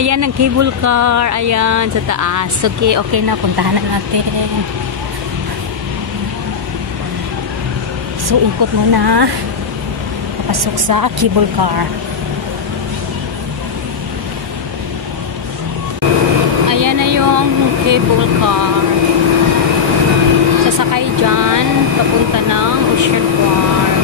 Ayan ang cable car. Ayan sa taas. Okay, okay na. Puntahan na natin. So, ikot muna. Papasok sa cable car. Ayan na yung cable car. Sasakay dyan. Papunta ng Ocean Park.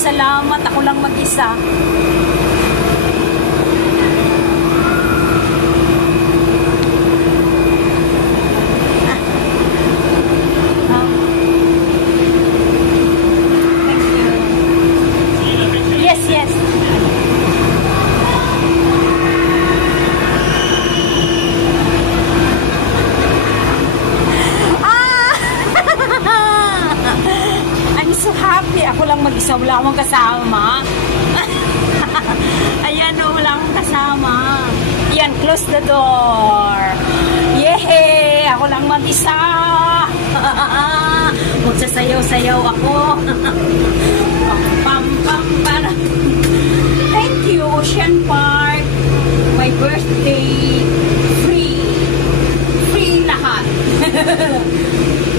Salamat, ako lang mag-isa. Yes, yes. So happy. Ako lang mag-isa. Wala akong kasama. Ayan o, wala akong kasama. Ayan, close the door. Yehey! Ako lang mag-isa. Magsasayaw-sayaw ako. Pam, pam, pam. Thank you, Ocean Park. My birthday. Free. Free lahat.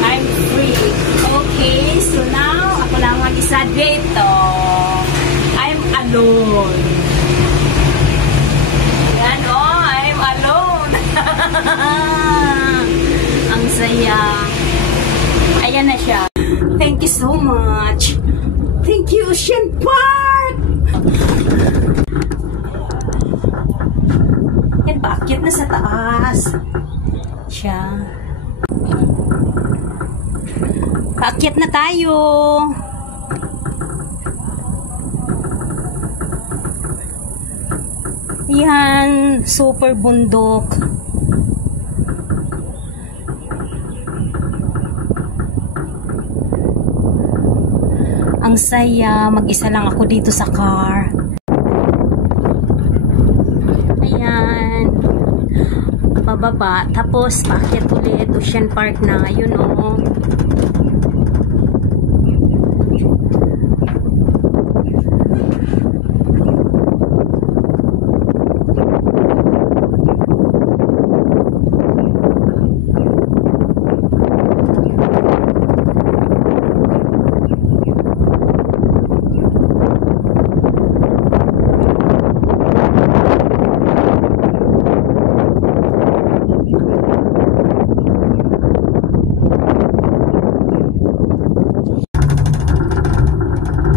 I'm free. Okay, so now, ako lang mag-isa dito. I'm alone. Yan, oh, I'm alone. Ang saya. Ayan na siya. Thank you so much. Thank you, Ocean Park. Yan, bakit na sa taas? Siya. Paakyat na tayo. Yan, super bundok. Ang saya, mag-isa lang ako dito sa car. Ayan. Pababa, tapos paakyat ulit. Ocean Park na, yun o.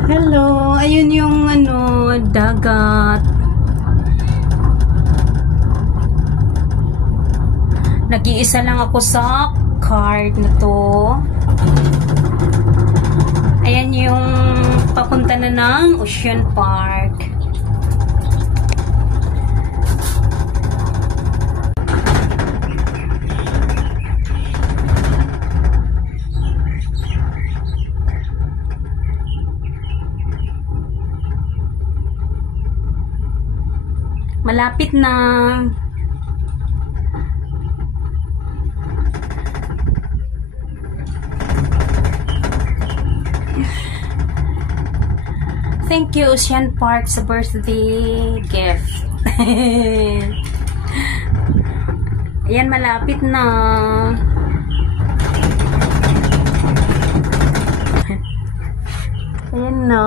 Hello, ayun yung dagat. Nag-iisa lang ako sa car na to. Ayan yung papunta na ng Ocean Park. Malapit na. Thank you, Ocean Park, sa birthday gift. Ayan, malapit na. Ayan na.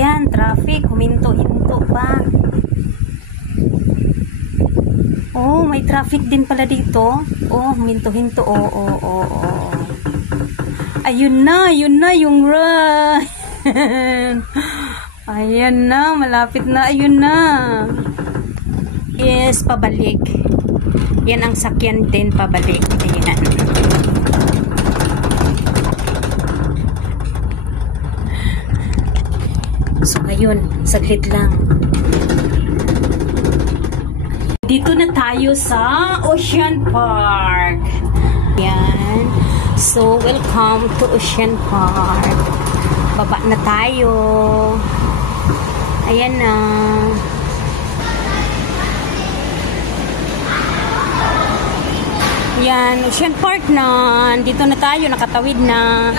Yan, traffic, huminto-hinto pa. may traffic din pala dito. Oh, hinto-hinto. Oh. Ayun na yung ride. Ayan na, malapit na. Ayun na. Yes, pabalik. Yan ang sakyan din pabalik. Ayan. So, ayun, saglit lang. Dito na tayo sa Ocean Park. Yan. So, welcome to Ocean Park. Baba na tayo. Ayan na. Yan, Ocean Park na. Dito na tayo, nakatawid na.